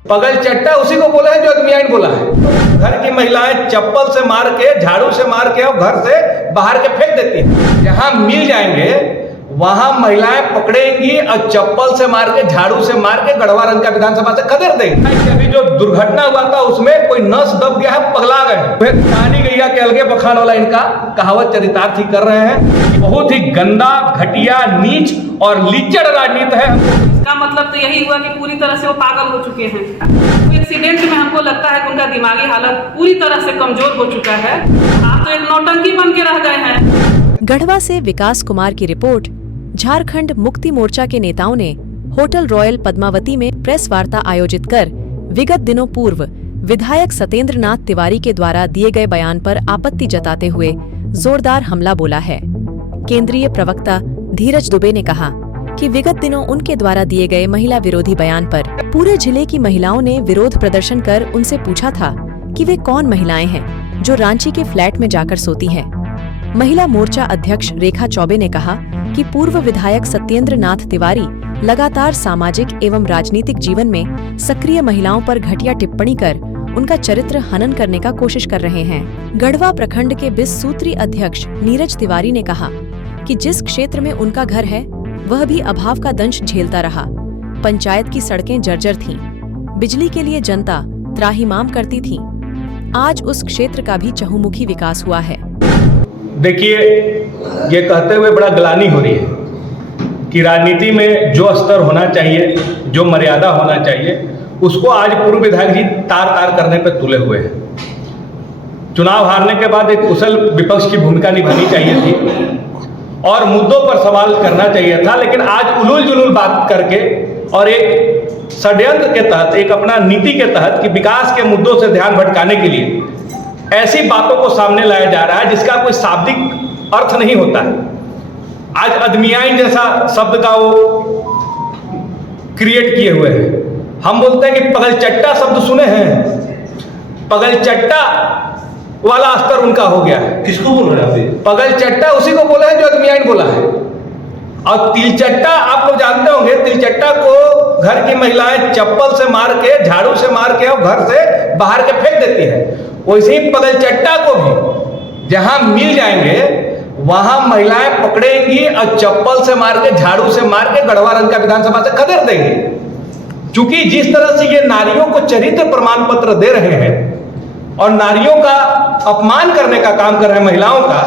पगल चट्टा उसी को बोला है जो अदमियाइन बोला है। घर की महिलाएं चप्पल से मार के, झाड़ू से मार के और घर से बाहर के फेंक देती हैं। जहां मिल जाएंगे वहां महिलाएं पकड़ेंगी और चप्पल से मार के, झाड़ू से मार के गढ़वा रंग का विधानसभा से खदेड़ देंगे। अभी जो दुर्घटना हुआ था उसमें कोई नस दब गया है, पगला गए। कहानी गैया के अलगे बखान वाला इनका कहावत चरितार्थ ही कर रहे हैं। बहुत ही गंदा, घटिया, नीच और लीचड़ राजनीति है। इसका मतलब तो यही हुआ कि पूरी तरह से वो पागल हो चुके हैं। एक्सीडेंट में हमको लगता है कि उनका दिमागी हालत पूरी तरह से कमजोर हो चुका है। आप तो एक नौटंकी बन के रह गए हैं। गढ़वा से विकास कुमार की रिपोर्ट। झारखंड मुक्ति मोर्चा के नेताओं ने होटल रॉयल पद्मावती में प्रेस वार्ता आयोजित कर विगत दिनों पूर्व विधायक सत्येंद्र नाथ तिवारी के द्वारा दिए गए बयान पर आपत्ति जताते हुए जोरदार हमला बोला है। केंद्रीय प्रवक्ता धीरज दुबे ने कहा कि विगत दिनों उनके द्वारा दिए गए महिला विरोधी बयान पर पूरे जिले की महिलाओं ने विरोध प्रदर्शन कर उनसे पूछा था कि वे कौन महिलाएं हैं जो रांची के फ्लैट में जाकर सोती हैं। महिला मोर्चा अध्यक्ष रेखा चौबे ने कहा कि पूर्व विधायक सत्येंद्र नाथ तिवारी लगातार सामाजिक एवं राजनीतिक जीवन में सक्रिय महिलाओं पर घटिया टिप्पणी कर उनका चरित्र हनन करने का कोशिश कर रहे हैं। गढ़वा प्रखंड के 20 सूत्री अध्यक्ष नीरज तिवारी ने कहा कि जिस क्षेत्र में उनका घर है वह भी अभाव का दंश झेलता रहा। पंचायत की सड़कें जर्जर थीं, बिजली के लिए जनता त्राहिमाम करती थी। आज उस क्षेत्र का भी चहुमुखी विकास हुआ है। देखिए, ये कहते हुए बड़ा ग्लानि हो रही है कि राजनीति में जो स्तर होना चाहिए, जो मर्यादा होना चाहिए, उसको आज पूर्व विधायक जी तार तार करने पे तुले हुए हैं। चुनाव हारने के बाद एक कुशल विपक्ष की भूमिका निभानी चाहिए थी और मुद्दों पर सवाल करना चाहिए था, लेकिन आज उलूल जुलूल बात करके और एक षड्यंत्र के तहत, एक अपना नीति के तहत कि विकास के मुद्दों से ध्यान भटकाने के लिए ऐसी बातों को सामने लाया जा रहा है जिसका कोई शाब्दिक अर्थ नहीं होता है। आज अदमियाइन जैसा शब्द का वो क्रिएट किए हुए हैं। हम बोलते हैं कि पगलचट्टा शब्द सुने हैं, पगलचट्टा वाला स्तर उनका हो गया है। किसको बोल रहे हैं आप? पगलचट्टा उसी को बोला है जो अदमियाइन बोला है। और तिलचट्टा आप लोग जानते होंगे, तिलचट्टा को घर की महिलाएं चप्पल से मार के, झाड़ू से मार के और घर से बाहर के फेंक देती है। वैसे ही पगलचट्टा को भी जहां मिल जाएंगे वहां महिलाएं पकड़ेंगी और चप्पल से मार के, झाड़ू से मार के गढ़वा रंग का विधानसभा से खदेड़ देंगे। क्योंकि जिस तरह से ये नारियों को चरित्र प्रमाण पत्र दे रहे हैं और नारियों का अपमान करने का काम कर रहे हैं, महिलाओं का।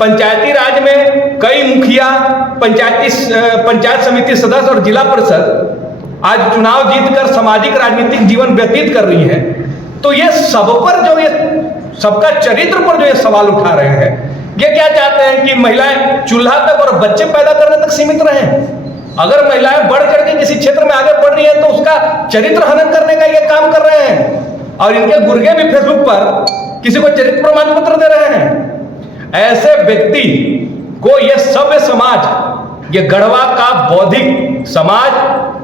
पंचायती राज में कई मुखिया, पंचायत समिति सदस्य और जिला परिषद आज चुनाव जीतकर सामाजिक राजनीतिक जीवन व्यतीत कर रही हैं। तो ये सब पर जो ये सबका चरित्र पर जो ये सवाल उठा रहे हैं, ये क्या चाहते हैं कि महिलाएं चूल्हा तक और बच्चे पैदा करने तक सीमित रहें। अगर महिलाएं बढ़ करके किसी क्षेत्र में आगे बढ़ रही है तो उसका चरित्र हनन करने का ये काम कर रहे हैं। और इनके गुर्गे भी फेसबुक पर किसी को चरित्र प्रमाण पत्र दे रहे हैं। ऐसे व्यक्ति को ये सभ्य समाज, ये गढ़वा का बौद्धिक समाज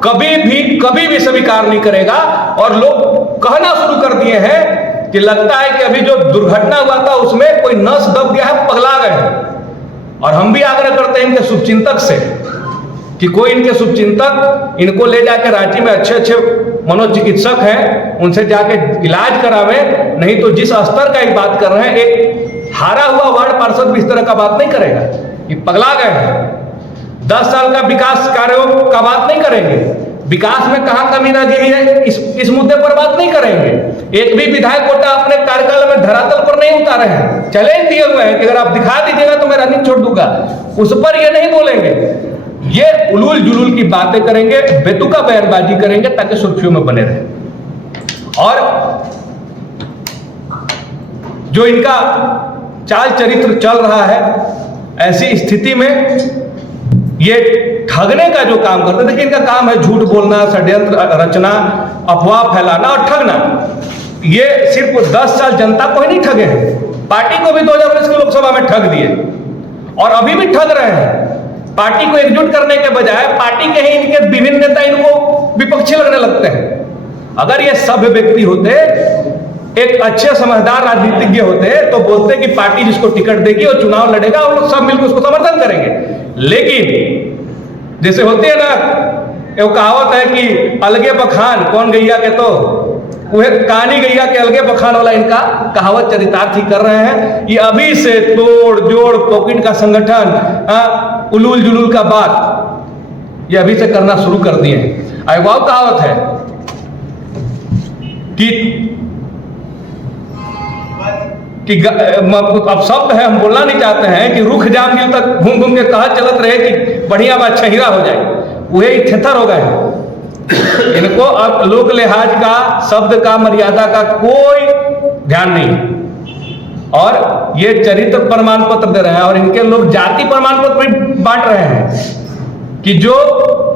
कभी भी स्वीकार नहीं करेगा। और लोग कहना शुरू कर दिए हैं कि लगता है कि अभी जो दुर्घटना हुआ था उसमें कोई नस दब गया है, पगला गए। और हम भी आग्रह करते हैं इनके शुभचिंतक से कि कोई इनके शुभचिंतक इनको ले जाकर रांची में अच्छे मनोचिकित्सक हैं, उनसे जाके इलाज करावे। नहीं तो जिस स्तर का एक बात कर रहे हैं, एक हारा हुआ वार्ड पार्षद भी इस तरह का बात नहीं करेगा कि पगला गए हैं। 10 साल का विकास कार्यों का बात नहीं करेंगे, विकास में कहां कमी रह गई है इस मुद्दे पर बात नहीं करेंगे। एक भी विधायक कोटा अपने कार्यकाल में धरातल पर नहीं उतारे हैं। चैलेंज दिए हुए हैं कि अगर आप दिखा दीजिएगा तो मैं राजनीति छोड़ दूंगा, उस पर ये नहीं बोलेंगे। ये उलूल जुलूल की बातें करेंगे, बेतुका बयानबाजी करेंगे ताकि सुर्खियों में बने रहे। और जो इनका चाल चरित्र चल रहा है, ऐसी स्थिति में ये ठगने का जो काम करते हैं, देखिए इनका काम है झूठ बोलना, षड्यंत्र रचना, अफवाह फैलाना और ठगना। ये सिर्फ 10 साल जनता को ही नहीं ठगे हैं, पार्टी को भी 2019 की लोकसभा में ठग दिए और अभी भी ठग रहे हैं। पार्टी को एकजुट करने के बजाय पार्टी के ही इनके विभिन्न नेता इनको विपक्षी लगने लगते हैं। अगर ये सभ्य व्यक्ति होते, एक अच्छे समझदार राजनीतिज्ञ होते, तो बोलते कि पार्टी जिसको टिकट देगी और चुनाव लड़ेगा और लोग सब मिलकर उसको समर्थन करेंगे। लेकिन जैसे होती है ना एगो कहावत है कि अलगे बखान कौन गैया के, तो वह कहानी गैया के अलगे बखान वाला इनका कहावत चरितार्थ ही कर रहे हैं। ये अभी से तोड़ जोड़ पॉकेट का संगठन, उलूल जुलूल का बात ये अभी से करना शुरू कर दिए हैं। एक और कहावत है कि अब शब्द है, हम बोलना नहीं चाहते हैं कि रुख जाम गिल तक घूम घूम के कहा चलत रहे कि बढ़िया बात छहिरा हो जाए, वही थेथर हो गए। इनको अब लोक लिहाज का, शब्द का, मर्यादा का कोई ध्यान नहीं, और ये चरित्र प्रमाण पत्र दे रहे हैं, और इनके लोग जाति प्रमाण पत्र भी बांट रहे हैं कि जो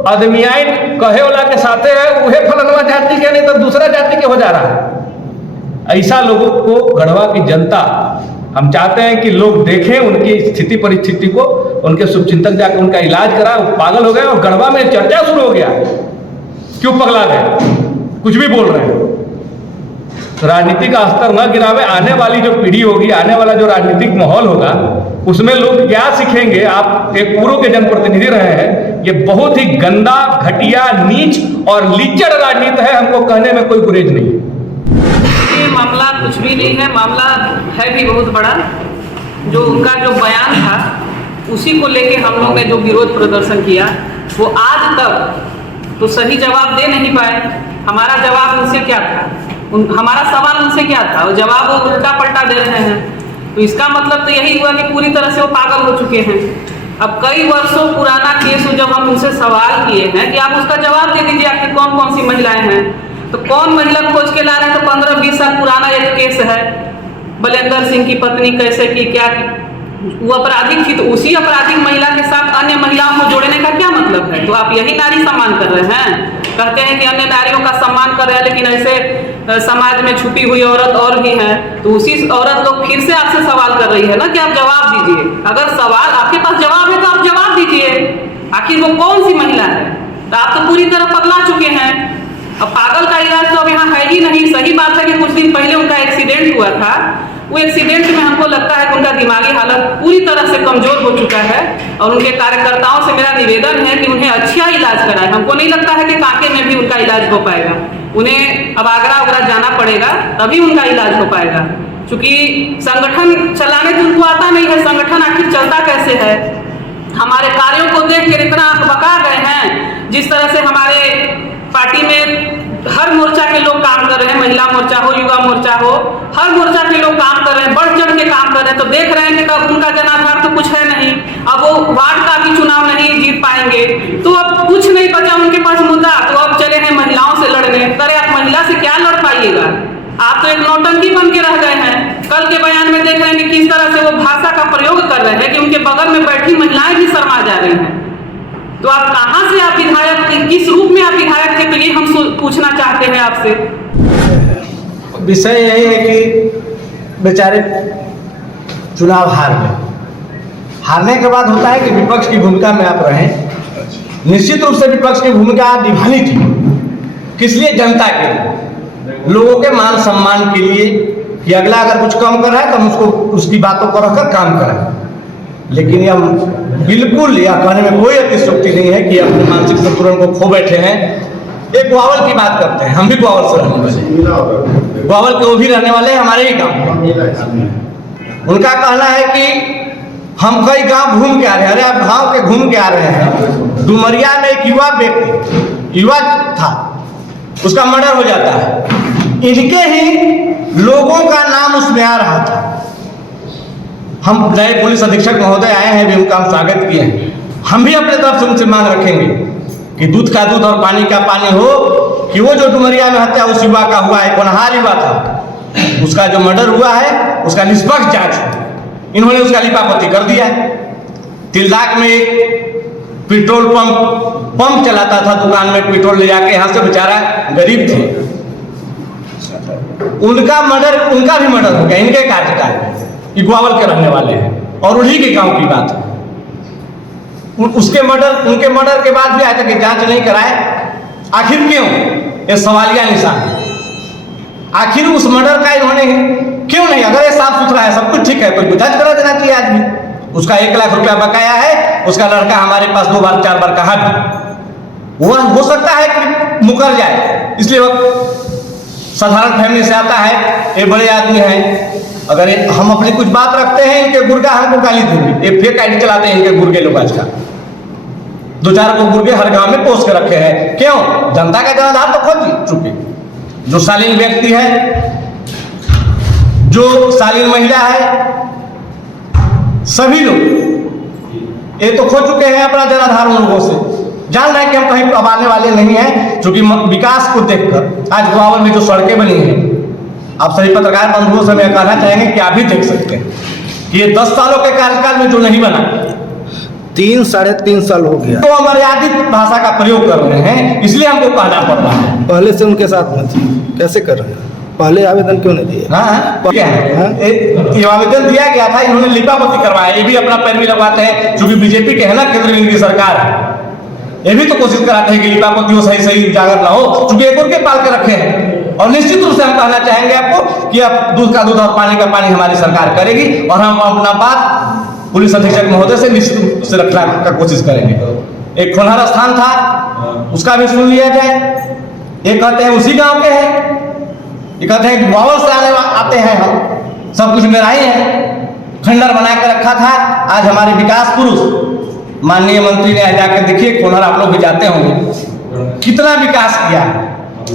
आदमियाइन कहे वाला के साथे है वह फलनवा जाति के, नहीं तो दूसरा जाति के हो जा रहा है। ऐसा लोगों को गढ़वा की जनता, हम चाहते हैं कि लोग देखें उनकी स्थिति परिस्थिति को, उनके शुभचिंतक जाकर उनका इलाज करा। पागल हो गए और गढ़वा में चर्चा शुरू हो गया, क्यों पगला गए, कुछ भी बोल रहे हैं। राजनीति का स्तर न गिरावे, आने वाली जो पीढ़ी होगी, आने वाला जो राजनीतिक माहौल होगा, उसमें लोग क्या सीखेंगे। आप एक पूर्व के जनप्रतिनिधि रहे हैं, ये बहुत ही गंदा, घटिया, नीच और लीचड़ राजनीति है, हमको कहने में कोई गुरेज नहीं। ये मामला कुछ भी नहीं है, मामला है भी बहुत बड़ा। जो उनका जो बयान था उसी को लेके हम लोग ने जो विरोध प्रदर्शन किया, वो आज तक तो सही जवाब दे नहीं पाए। हमारा जवाब उनसे क्या था, हमारा सवाल उनसे क्या था, और जवाब वो उल्टा पलटा दे रहे हैं। तो इसका मतलब तो यही हुआ कि पूरी तरह से वो पागल हो चुके हैं। अब कई वर्षों पुराना केस जब हम उनसे सवाल किए हैं कि आप उसका जवाब दे दीजिए, आखिर कौन कौन सी महिलाएं हैं, तो कौन महिला खोज के ला रहे हैं। तो 15-20 साल पुराना एक केस है, बलेंद्र सिंह की पत्नी कैसे की, क्या की, वो अपराधी थी, तो उसी अपराधी महिला के साथ अन्य महिलाओं को जोड़ने का क्या मतलब है। तो आप यही नारी सम्मान कर रहे हैं, कहते हैं कि अन्य नारियों का सम्मान कर रहे हैं, लेकिन ऐसे समाज में छुपी हुई औरत और भी है। तो उसी औरत लोग फिर से आपसे सवाल कर रही है ना कि आप जवाब दीजिए। अगर सवाल आपके पास जवाब है तो आप जवाब दीजिए, आखिर वो कौन सी महिला है। तो आप तो पूरी तरह पगला चुके हैं। अब पागल का इलाज तो अब यहाँ है ही नहीं। सही बात है कि कुछ दिन पहले उनका एक्सीडेंट हुआ था, वो एक्सीडेंट में हमको लगता है कि उनका दिमागी हालत पूरी तरह से कमजोर हो चुका है, और उनके कार्यकर्ताओं से मेरा निवेदन है कि उन्हें अच्छा इलाज कराए। हमको नहीं लगता है कि कांके में भी उनका इलाज हो पाएगा, उन्हें अब आगरा वगैरह जाना पड़ेगा, तभी उनका इलाज हो पाएगा। क्योंकि संगठन चलाने तो उनको आता नहीं है, संगठन आखिर चलता कैसे है। हमारे कार्यों को देख कर इतना बका गए हैं, जिस तरह से हमारे पार्टी में हर मोर्चा के लोग काम कर रहे हैं, महिला मोर्चा हो, युवा मोर्चा हो, हर मोर्चा के लोग काम कर रहे हैं, बढ़ चढ़ के काम कर रहे हैं। तो देख रहे हैं कि तब उनका जनाधार तो कुछ है नहीं, अब वो वार्ड का भी चुनाव नहीं जीत पाएंगे, तो अब कुछ नहीं बचा उनके पास मुद्दा, तो अब चले हैं महिलाओं से लड़ने। अरे आप महिला से क्या लड़ पाइएगा, आप तो एक नौटंकी बन के रह गए हैं। कल के बयान में देख रहे हैं कि किस तरह से वो भाषा का प्रयोग कर रहे हैं कि उनके बगल में बैठी महिलाएं भी शर्मा जा रही हैं। तो आप कहां से, आप विधायक किस रूप में आप विधायक थे, तो ये हम पूछना चाहते हैं आपसे। विषय यही है कि बेचारे चुनाव हार गए। हारने के बाद होता है कि विपक्ष की भूमिका में आप रहें। निश्चित रूप से विपक्ष की भूमिका निभानी थी, किस लिए, जनता के लिए, लोगों के मान सम्मान के लिए, कि अगला अगर कुछ कम कर रहा है तो हम उसको, उसकी बातों को रखकर काम करें। लेकिन यह बिल्कुल, या कहने में कोई अतिशयोक्ति नहीं है कि अपने मानसिक संतुलन को खो बैठे हैं। एक ग्वावल की बात करते हैं, हम भी ग्वावल से रहने वाले, ग्वावल के वो भी रहने वाले हमारे ही गाँव। उनका कहना है कि हम कई गांव घूम के आ रहे हैं। अरे आप गांव के घूम के आ रहे हैं, डुमरिया में एक युवा व्यक्ति, युवा था, उसका मर्डर हो जाता है, इनके ही लोगों का नाम उसमें आ रहा था। हम नए पुलिस अधीक्षक महोदय आए हैं, भी उनका हम स्वागत किए हैं। हम भी अपने तरफ से उनसे मांग रखेंगे कि दूध का दूध और पानी का पानी हो, कि वो जो डुमरिया में हत्या उस युवा का हुआ है, होनहार युवा था, उसका जो मर्डर हुआ है उसका निष्पक्ष जांच हो। इन्होंने उसका लिपापोती कर दिया है। तिलदाक में एक पेट्रोल पंप चलाता था, दुकान में पेट्रोल ले जाके, यहाँ से बेचारा गरीब थे, उनका भी मर्डर हो गया इनके कार्यकाल में। ग्वावल के रहने वाले हैं और उन्हीं के गांव की बात है। उनके मर्डर के बाद भी आज तक जांच नहीं कराए। आखिर क्यों, ये सवालिया निशान है। आखिर उस मर्डर का इन्होंने क्यों नहीं, अगर ये साफ सुथरा है, सब कुछ ठीक है, कोई जांच करा देना चाहिए आदमी। उसका 1 लाख रुपया बकाया है, उसका लड़का हमारे पास 2 बार 4 बार कहा भी, वह हो सकता है कि मुकर जाए, इसलिए वह साधारण फैमिली से आता है, ये बड़े आदमी हैं, अगर हम अपनी कुछ बात रखते हैं इनके गुर्गा हमको गाली देंगे, ये फेक आईडी चलाते हैं इनके गुर्गे लोग आज का, 2-4 को गुर्गे हर गांव में पोस्ट के रखे हैं। क्यों? जनता का जनाधार तो खोज चुके। जो शालीन व्यक्ति है, जो शालीन महिला है, सभी लोग ये तो खो चुके हैं अपना जनाधार उन लोगों से। जान रहे हैं कि हम कहीं आने वाले नहीं हैं, क्योंकि विकास को देखकर आज ग्वालियर में जो सड़कें बनी हैं, आप सभी पत्रकार बंधुओं से मैं कहना चाहेंगे कि आप भी देख सकते हैं कि ये 10 सालों के कार्यकाल में जो नहीं बना, 3-3.5 साल हो गया, तो अमर्यादित भाषा का प्रयोग कर रहे हैं, इसलिए हमको कहना पड़ रहा है। पहले से उनके साथ में थी, कैसे कर रहे हैं? पहले आवेदन क्यों नहीं दिए? हाँ, क्या है? ये आवेदन दिया गया था, इन्होंने लिपापोती करवाया, ये भी अपना पैरवी लगवाते हैं, क्योंकि बीजेपी के है ना केंद्र में इनकी सरकार है, ये भी तो कोशिश कराते हैं कि लिपापोती हो, सही उजागर ना हो, क्योंकि एक के पाल के रखे हैं। और निश्चित रूप से हम कहना चाहेंगे आपको कि अब दूध का दूध और पानी का पानी हमारी सरकार करेगी, और हम अपना बात पुलिस अधीक्षक महोदय से निश्चित रूप से रखने का कोशिश करेंगे। एक खोनहर स्थान था, उसका भी सुन लिया जाए। ये कहते हैं उसी गांव के हैं, ये कहते हैं ग्वालियर से आते हैं, हम सब कुछ मेरा ही है, खंडर बना के रखा था। आज हमारे विकास पुरुष माननीय मंत्री ने जाकर देखिए, खोनहर आप लोग भी जाते होंगे, कितना विकास किया,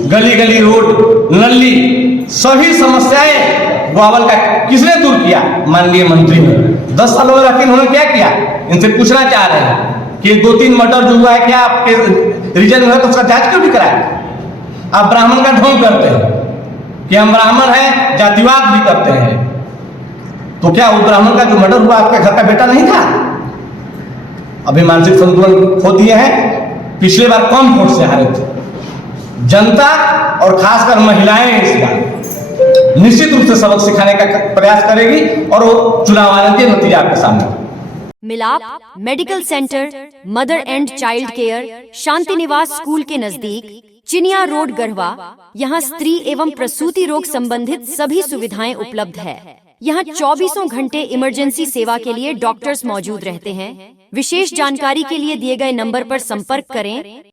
गली गली रोड, नली, सभी समस्याएं ग्वालियर का किसने दूर किया? माननीय मंत्री ने। 10 सालों में रहकर उन्होंने क्या किया? इनसे पूछना चाह रहे हैं कि 2-3 मर्डर जो हुआ है, क्या आपके रीजन में है तो उसका जांच क्यों भी कराया? आप ब्राह्मण का ढोंग करते हैं कि हम ब्राह्मण हैं, जातिवाद भी करते हैं, तो क्या वो ब्राह्मण का जो मर्डर हुआ आपके घर का बेटा नहीं था? अभी मानसिक संतुलन खो दिए हैं, पिछले बार कम वोट से हारे थे। जनता और खासकर महिलाएं इस बार निश्चित रूप से सबक सिखाने का प्रयास करेगी, और वो चुनाव आने के नतीजा आपके सामने। Milap medical centre, mother and child care, Shanti Niwas school के नजदीक, चिनिया रोड, गढ़वा। यहाँ स्त्री एवं प्रसूति रोग संबंधित सभी सुविधाएं उपलब्ध है। यहाँ 24 घंटे इमरजेंसी सेवा के लिए डॉक्टर्स मौजूद रहते हैं। विशेष जानकारी के लिए दिए गए नंबर पर संपर्क करें।